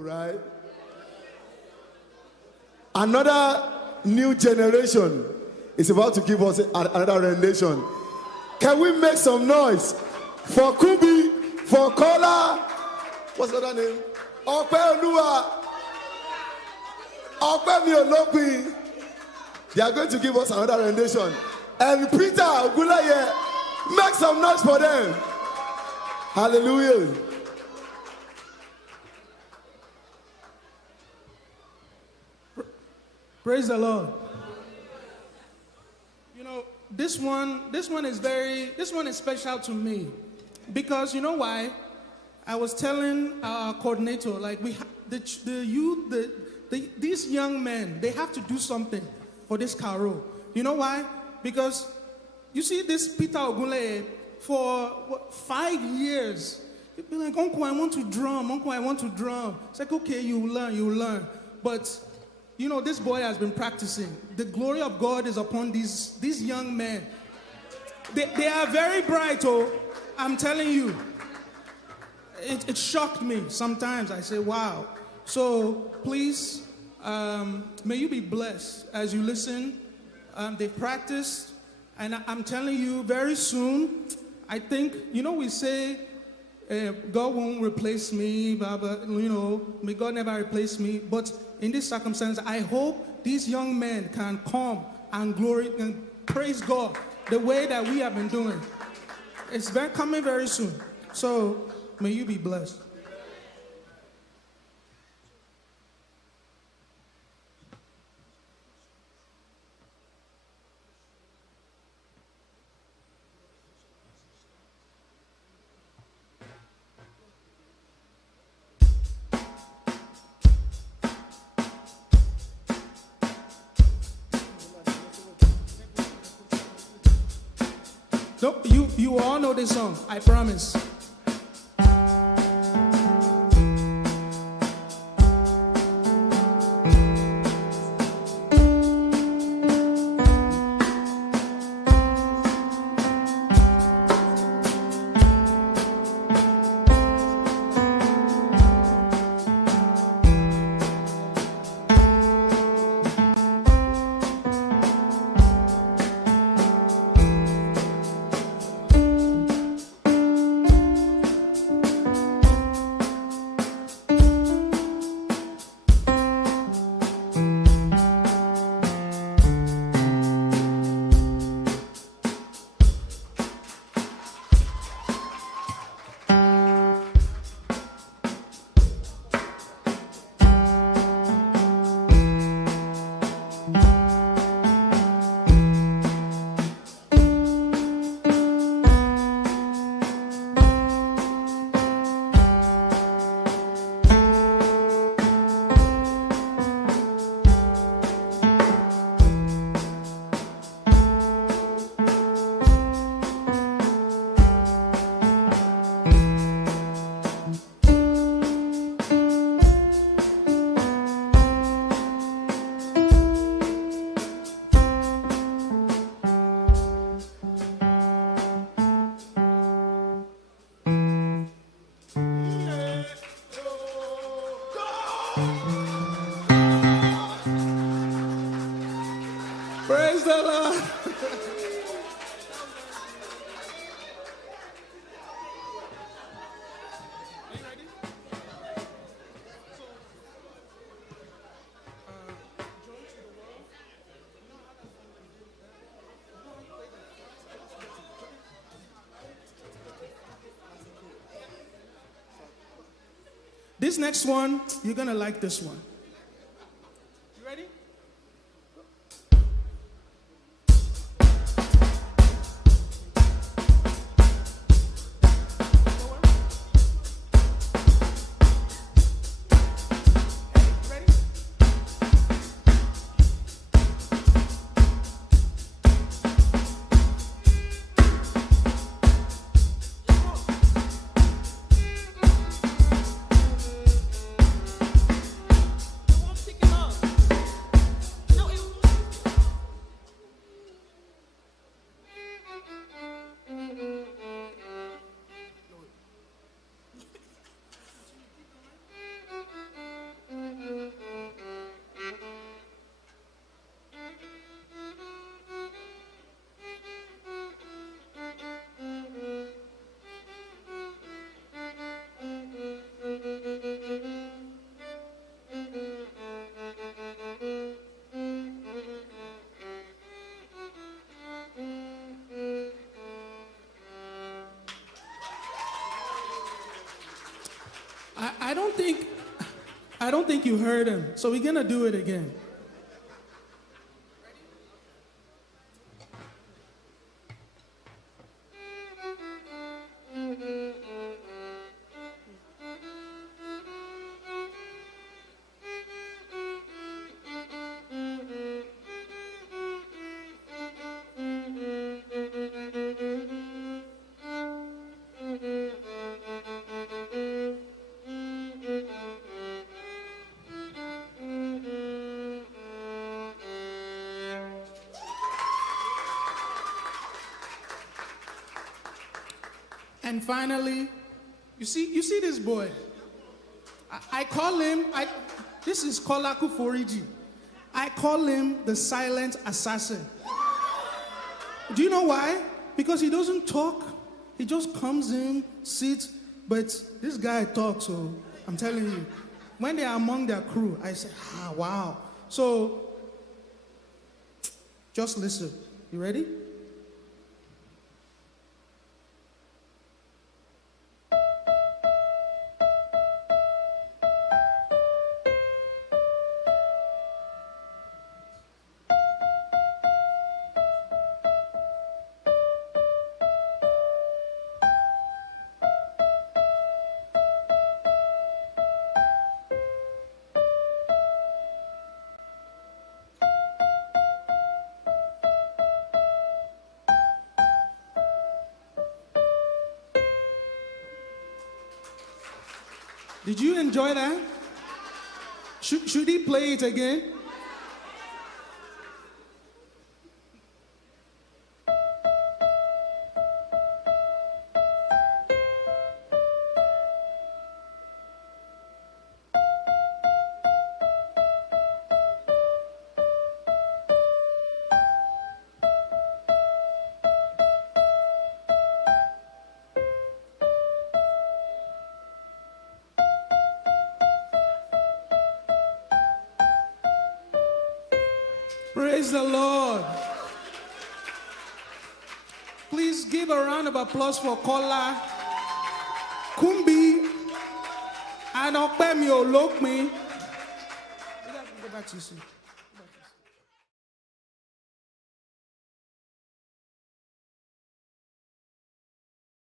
right? Another new generation is about to give us another rendition. Can we make some noise for Kubi, for Kola? What's the other name? Ope Olua. Ope Miolopi. They are going to give us another rendition. And Peter Ogulaye, make some noise for them. Hallelujah. Praise the Lord. You know, this one is special to me, because you know why? I was telling our coordinator, like these young men, they have to do something for this carol. You know why? Because you see this Peter Ogunleye for 5 years. He'd be like, Uncle, I want to drum. Uncle, I want to drum. It's like, okay, you learn. But you know, this boy has been practicing. The glory of God is upon these young men. They are very bright, oh, I'm telling you. It shocked me sometimes. I say, wow. So please, may you be blessed as you listen. They practiced, and I'm telling you, very soon, I think, you know, we say, God won't replace me, but you know, may God never replace me. But in this circumstance, I hope these young men can come and glory and praise God the way that we have been doing. It's coming very soon. So may you be blessed. No, you all know this song, I promise. Praise the Lord. This next one, you're gonna like this one. You ready? I don't think you heard him. So we're gonna do it again. And finally, you see this boy. I call him, this is Kolaku Foriji. I call him the silent assassin. Do you know why? Because he doesn't talk. He just comes in, sits, but this guy talks, so I'm telling you. When they are among their crew, I say, wow. So, just listen. You ready? Did you enjoy that? Should he play it again? Praise the Lord. Please give a round of applause for Kola, Kumbi, and Okpemi Olokmi. Go back to you soon.